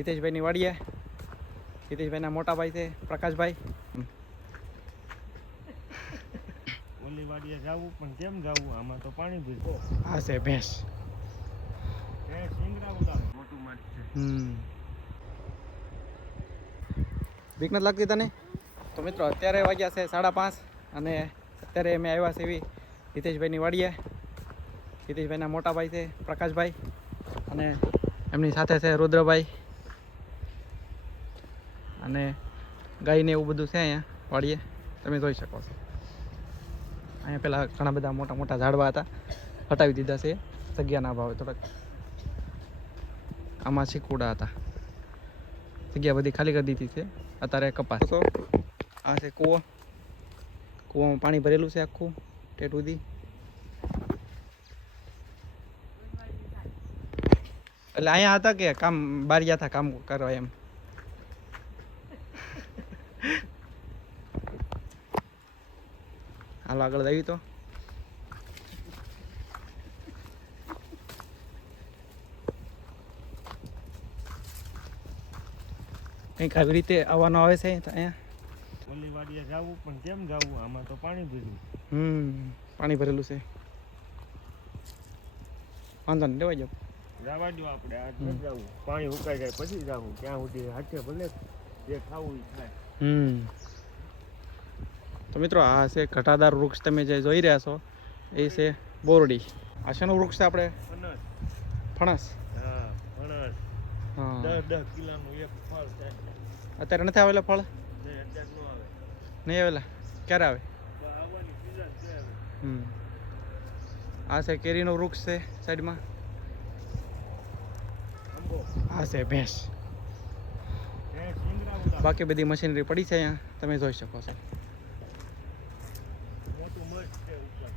હિતેશભાઈની વાડીએ. હિતેશભાઈના મોટા ભાઈ છે પ્રકાશભાઈ. ઓલી વાડીએ જાવું પણ કેમ જાવું? આમાં તો પાણી આ છે ભેંસ. એ સિંગરા ઉડાવે મોટું માঠ છે. હમ. બીક નથી લાગતી તને? તો મિત્રો અત્યારે વાગ્યા છે સાડા પાંચ અને અત્યારે અમે આવ્યા છે એવી હિતેશભાઈની વાડીએ. હિતેશભાઈના મોટા ભાઈ છે પ્રકાશભાઈ. અને એમની સાથે છે રુદ્રભાઈ. અને ગાયને એવું બધું છે અહીંયા, વાડીએ. તમે જોઈ શકો છો. અહીંયા પેલા ઘણા બધા મોટા મોટા ઝાડવા હતા. હટાવી દીધા છે. જગ્યાના અભાવે થોડાક. આમાં શીકુડા હતા. જગ્યા બધી ખાલી કરી દીધી છે. અત્યારે કપાસ. તો આ છે કૂવો. કૂવામાં પાણી ભરેલું છે આખું, ટેટ સુધી. એટલે અહીંયા હતા કે કામ બારિયા હતા કામ કરવા એમ? હાલો આગળ આવી તો કંઈક આવી રીતે આવવાનો આવે છે તો અહીંયા ઓલી વાડીએ જાવું પણ કેમ જાવું આમાં તો પાણી ભીગું હમ પાણી ભરેલું છે વાંધો નહીં લેવાઈ જવા દો આપણે આજ જાવું પાણી ઉકાઈ જાય પછી જાવું ક્યાં સુધી હાથે ભલે જે ખાવું એ હમ તો મિત્રો આ છે ઘટાદાર વૃક્ષ તમે જે જોઈ રહ્યા છો એ છે બોરડી. આ શેનું વૃક્ષ છે આપણે? ફણસ. અત્યારે નથી આવેલા ફળ? નહીં આવેલા? ક્યારે આવે? હમ. આ છે કેરીનું વૃક્ષ છે સાઈડમાં. આ છે ભેંસ. બાકી બધી મશીનરી પડી છે અહીંયા. તમે જોઈ શકો છો મોટું મધ છે ઉપર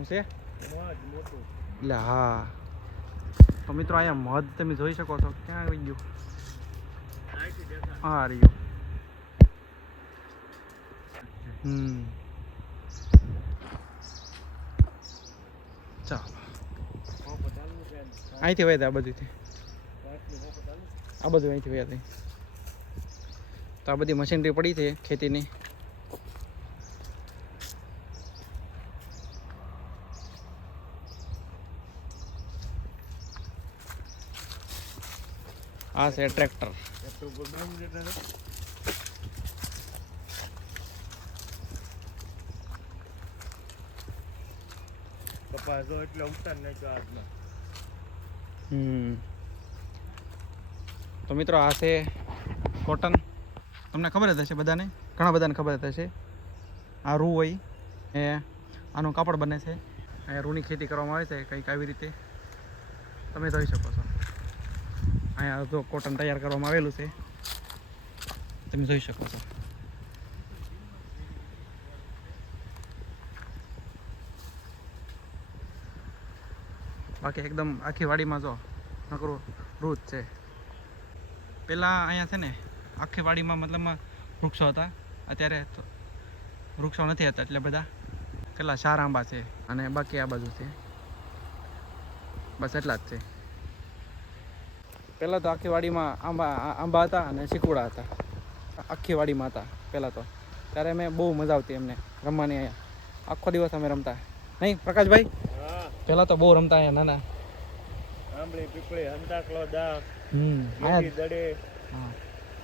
શું છે? એટલે હા. તો મિત્રો અહીંયા મધ તમે જોઈ શકો છો. ક્યાં આવી ગયું? હા રહ્યું. હમ. ચાલો. અહીંથી વયા આ બધીથી. આલુ આ બધું અહીંથી વયા થઈ તો આ બધી મશીનરી પડી છે ખેતીની. આ છે ટ્રેક્ટર. કપાસ એટલે ઉતાર નાખ્યો આજમાં હમ. તો મિત્રો આ છે કોટન. તમને ખબર જ હશે બધાને? ઘણા બધાને ખબર જ હશે. આ રૂ હોય. એ આનું કાપડ બને છે. અહીંયા રૂની ખેતી કરવામાં આવે છે કંઈક આવી રીતે. તમે જોઈ શકો છો. અહીંયા જો કોટન તૈયાર કરવામાં આવેલું છે. તમે જોઈ શકો છો. બાકી એકદમ આખી વાડીમાં જો નકરું રૂત છે. પહેલાં અહીંયા છે ને, આખી વાડીમાં મતલબમાં વૃક્ષો હતા. અત્યારે વૃક્ષો નથી હતા એટલે બધા કેટલા ચાર આંબા છે અને બાકી આ બાજુ છે. બસ એટલા જ છે. પહેલાં તો આખી વાડીમાં આંબા આંબા હતા અને ચીકુડા હતા. આખી વાડીમાં હતા પહેલાં તો. ત્યારે અમે બહુ મજા આવતી એમને રમવાની અહીંયા. આખો દિવસ અમે રમતા. નહીં પ્રકાશભાઈ? પહેલાં તો બહુ રમતા અહીંયા નાના. આંબળી પીપળી હંતાકલો દા હમ અહીંયા દડે. હા.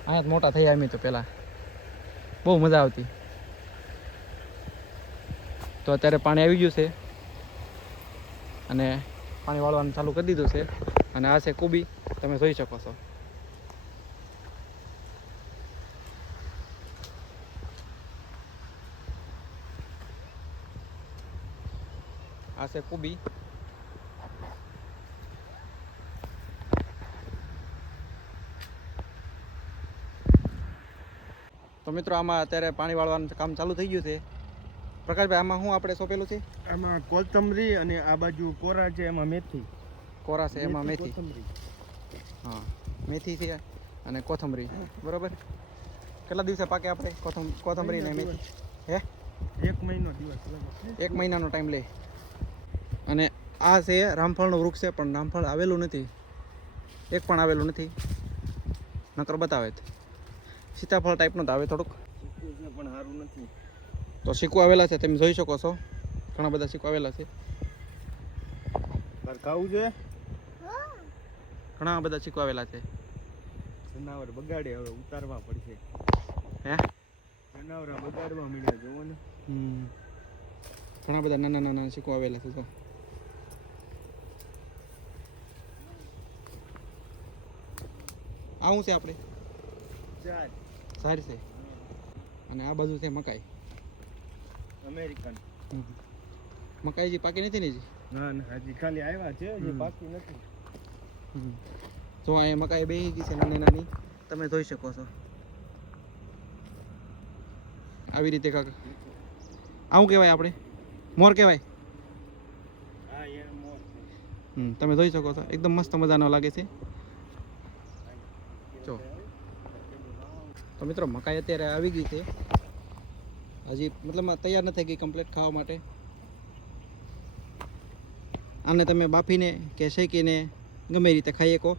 અહીંયા મોટા થયા અમે તો પહેલાં. બહુ મજા આવતી. તો અત્યારે પાણી આવી ગયું છે. અને પાણી વાળવાનું ચાલુ કરી દીધું છે. અને આ છે કુબી. તમે જોઈ શકો છો. આ છે કુબી. તો મિત્રો આમાં અત્યારે પાણી વાળવાનું કામ ચાલુ થઈ ગયું છે. પ્રકાશભાઈ આમાં શું આપણે સોંપેલું છે? આમાં કોથમરી અને આ બાજુ કોરા છે એમાં મેથી. કોરા છે એમાં મેથી હા મેથી છે અને કોથમરી. બરોબર? કેટલા દિવસે પાકે આપણે કોથમ કોથમરી ને મેથી? હે? એક મહિનો દિવસ એક મહિનાનો ટાઈમ લે. અને આ છે રામફળનું વૃક્ષ છે પણ રામફળ આવેલું નથી. એક પણ આવેલું નથી. નકર બતાવે સીતાફળ ટાઈપનું તો આવે થોડુંક. પણ સારું નથી. તો સિક્કો આવેલા છે તમે જોઈ શકો છો. ઘણા બધા સિક્કો આવેલા છે. ખાવું છે? ઘણા બધા શીખવાવેલા છે. જનાવર બગાડે હવે ઉતારવા પડશે. હે? જનાવર બગાડવા મળ્યા જોવો ને. હમ. ઘણા બધા નાના નાના શીખવાવેલા છે તો આવું છે આપણે? સારી છે. અને આ બાજુ છે મકાઈ. અમેરિકન. મકાઈ જે પાકી નથી ને જી ના ના હજી ખાલી આવ્યા છે જે પાકી નથી. જો અહીંયા મકાઈ બેસી ગઈ છે નાની નાની. તમે જોઈ શકો છો. આવી રીતે કાક. આવું કહેવાય આપણે? મોર કહેવાય? હા મોર હમ, તમે જોઈ શકો છો. એકદમ મસ્ત મજાનો લાગે છે. જો. તો મિત્રો મકાઈ અત્યારે આવી ગઈ છે. હજી મતલબ તૈયાર નથી ગઈ કમ્પ્લીટ ખાવા માટે. આને તમે બાફીને કે શેકીને ગમે રીતે ખાઈ શકો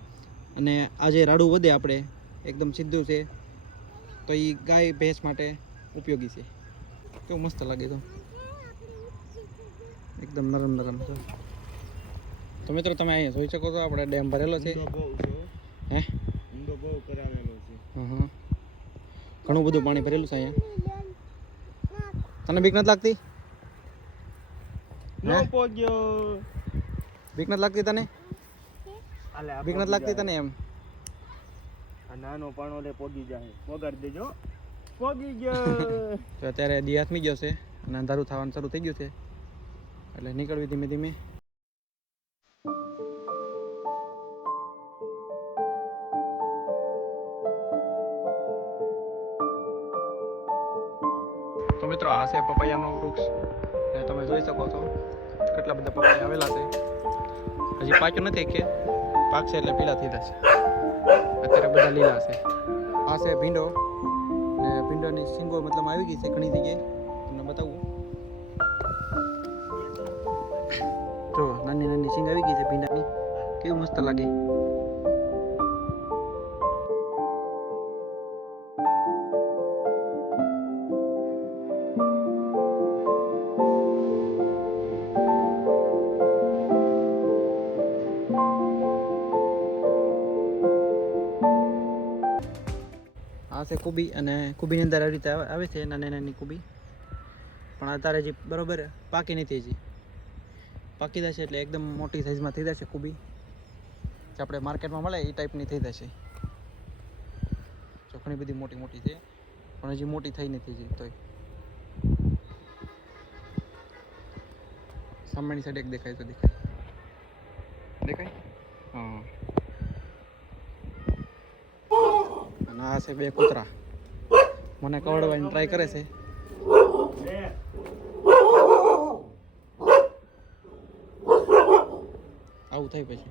અને આજે રાડું વધે આપણે. એકદમ સીધું છે. તો એ ગાય ભેંસ માટે ઉપયોગી છે. કેવું મસ્ત લાગે તો. એકદમ નરમ નરમ છે. તો મિત્રો તમે અહીંયા જોઈ શકો છો આપણે ડેમ ભરેલો છે. હો. બહુ કરાવેલો છે. હા ઘણું બધું પાણી ભરેલું છે અહીંયા. તને બીક નથી લાગતી? બીક નથી લાગતી તને? બીક નથી લાગતી તને એમ? આ નાનો પાણો ઓલે પોગી જાય. પોગાડી દેજો. પોગી ગયો. તો અત્યારે દી હાથમી ગયો છે. અને અંધારું થવાનું શરૂ થઈ ગયું છે. એટલે નીકળવી ધીમે ધીમે. તો મિત્રો આ છે પપૈયાનું વૃક્ષ. તમે જોઈ શકો છો કેટલા બધા પપૈયા આવેલા છે. હજી પાક્યું નથી કે. પાકશે એટલે પીળા થઈ જશે. અત્યારે બધા લીલા છે. આ છે ભીંડો. ને ભીંડોની શીંગો મતલબ આવી ગઈ છે ઘણી જગ્યાએ. તમને બતાવું. જો નાની નાની શીંગ આવી ગઈ છે ભીંડાની. કેવું મસ્ત લાગે? આ છે કુબી અને કુબીની અંદર આવી રીતે આવે છે નાની નાની કુબી. પણ અત્યારે હજી બરાબર પાકી નથી હજી. પાકી જશે એટલે એકદમ મોટી સાઇઝમાં થઈ જશે કુબી. જે આપણે માર્કેટમાં મળે એ ટાઈપની થઈ જશે. જો ઘણી બધી મોટી મોટી છે. પણ હજી મોટી થઈ નથી હજી તોય. સામેની સાઈડ એક દેખાય તો દેખાય. દેખાય? હા. અને આ છે બે કૂતરા. મને કવડવાની ટ્રાય કરે છે. આવું થાય પછી.